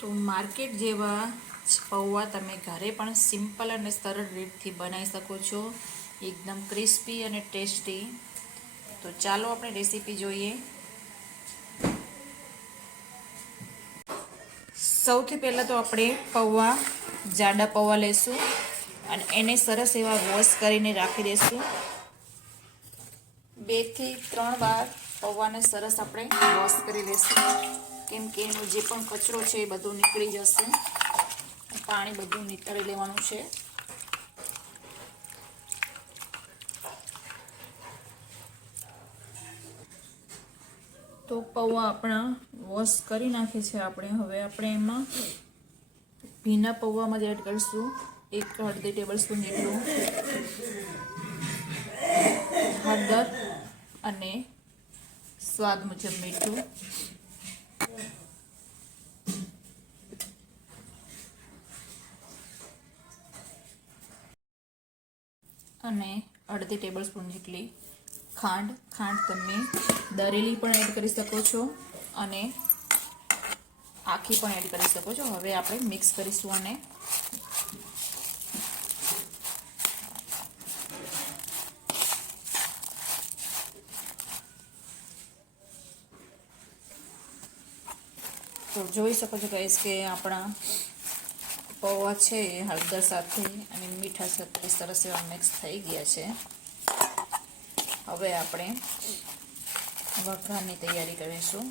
તો માર્કેટ જેવા જ પૌવા તમે ઘરે પણ સિમ્પલ અને સરળ રીતથી બનાવી શકો છો. એકદમ ક્રિસ્પી અને ટેસ્ટી. તો ચાલો આપણે રેસીપી જોઈએ. સૌથી પહેલાં તો આપણે પૌવા, જાડા પૌવા લેશું અને એને સરસ એવા વોશ કરીને રાખી દઈશું બેથી ત્રણ વાર પૌવાને સરસ આપણે વોશ કરી લઈશું કેમ કે એનો જે પણ કચરો છે એ બધું નીકળી જશે. પાણી બધું નીકળી લેવાનું છે. તો પૌવા આપણા વોશ કરી નાખીએ છે આપણે. હવે આપણે એમાં ભીના પૌવામાં જ એડ કરીશું. એક અડધી ટેબલ સ્પૂન જેટલું હળદર અને સ્વાદ મુજબ મીઠું. અને અડધી ટેબલ સ્પૂન જેટલી ખાંડ ખાંડ તમે દરેલી પણ એડ કરી શકો છો અને આખી પણ એડ કરી શકો છો. હવે આપણે મિક્સ કરીશું અને તો જોઈ શકો છો ગાઈસ કે આપણા પૌવા છે, એ હળદર સાથે અને મીઠા સાથે સરસ એવા મિક્સ થઈ ગયા છે. હવે આપણે વઘારની તૈયારી કરીશું.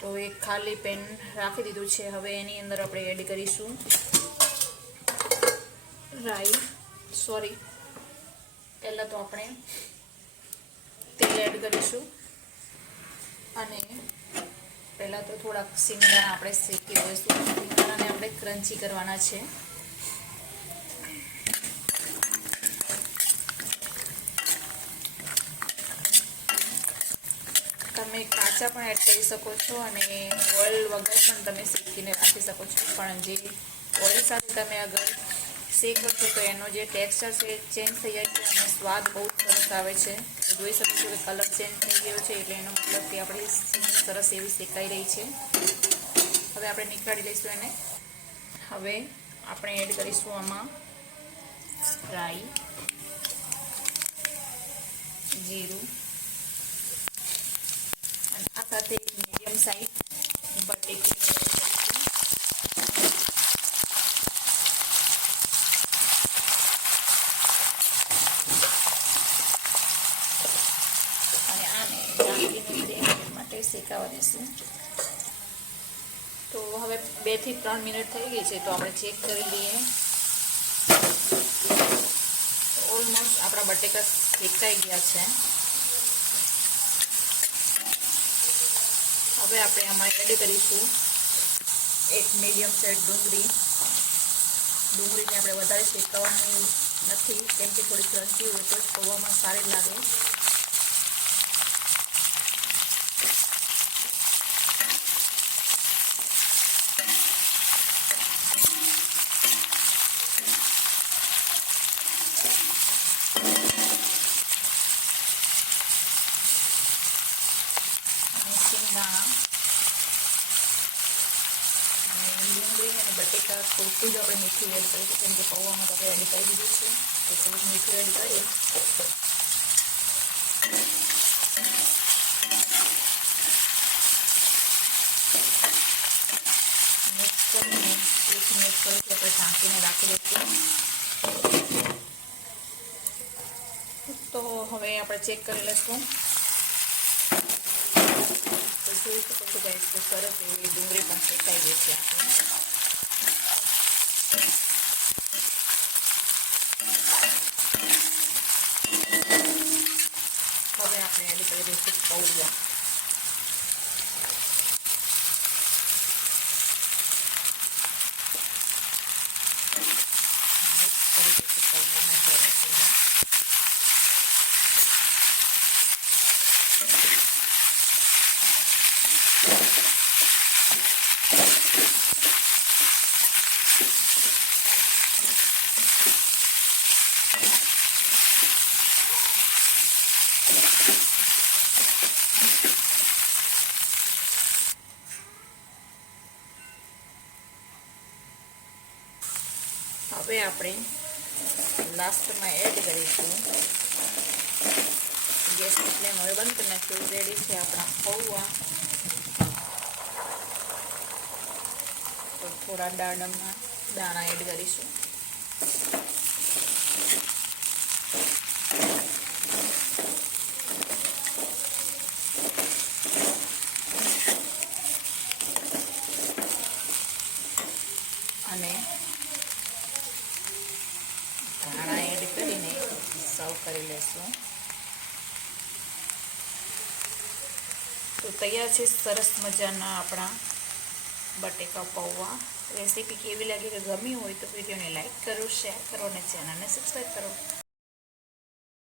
તો એક ખાલી પેન રાખી દીધું છે, હવે એની અંદર આપણે એડ કરીશું રાઈ. સોરી પહેલાં તો આપણે તેલ એડ કરીશું અને પહેલાં તો થોડાક સિંગદાણા આપણે શેકી દઈશું સિંગદાણાને આપણે ક્રન્ચી કરવાના છે. તમે કાચા પણ એડ કરી શકો છો અને ઓઇલ વગર પણ તમે શેકીને રાખી શકો છો. પણ જે ઓઇલ સાથે તમે અગર શેકો છો તો એનો જે ટેક્સચર છે ચેન્જ થઈ જાય છે અને સ્વાદ બહુ સરસ આવે છે. જોઈ શકો છો કે કલર ચેન્જ થઈ ગયો છે એટલે એનો મતલબ કે આપણી સરસ એવી શેકાઈ રહી છે. હવે આપણે નીકાળી લઈશું એને. હવે આપણે એડ કરીશું આમાં રાઈ જીરું આ સાથે મીડિયમ સાઈઝ બટેકી અને આને ઢાંકીને બે મિનિટ માટે શેકાવા દઈશું તો હવે બેથી ત્રણ મિનિટ થઈ ગઈ છે, તો આપણે ચેક કરી લઈએ. ઓલમોસ્ટ આપણા બટેકા શેકાઈ ગયા છે. હવે આપણે આમાં એડ કરીશું. એક મીડિયમ સાઈઝ ડુંગળી. ડુંગળીને આપણે વધારે શેકાવવાની નથી, કેમ કે થોડી ક્રંચી હોય તો જ પૌવામાં સારી લાગે. બટેકા પૂરતું જ આપણે મીઠું એડ કરીશું કે પૌવામાં આપણે એડ કરી દીધું તો થોડુંક મીઠું એડ કરીએ આપણે ઢાંકીને રાખી દઈશું તો હવે આપણે ચેક કરી લઈશું તો જોઈ શકો છો ગાઈસ તો સરસ એવી ડુંગળી પણ હવે આપણે એની કરી દઈશું પૌવા મિક્સ કરી દઈશું પૌવાને સરસ એવા હવે આપણે લાસ્ટમાં એડ કરીશું. ગેસની ફ્લેમ હવે બંધ કરી નાખ્યું. રેડી છે આપણા પૌવા. તો થોડા દાડમના દાણા એડ કરીશું અને ધાણા એડ કરીને સર્વ કરી લેશું તો તૈયાર છે, સરસ મજાના આપણા બટેકા, પૌવા. રેસીપી કેવી લાગી, કે ગમી હોય તો વિડીયોને લાઇક કરો, શેર કરો અને ચેનલને સબસ્ક્રાઈબ કરો.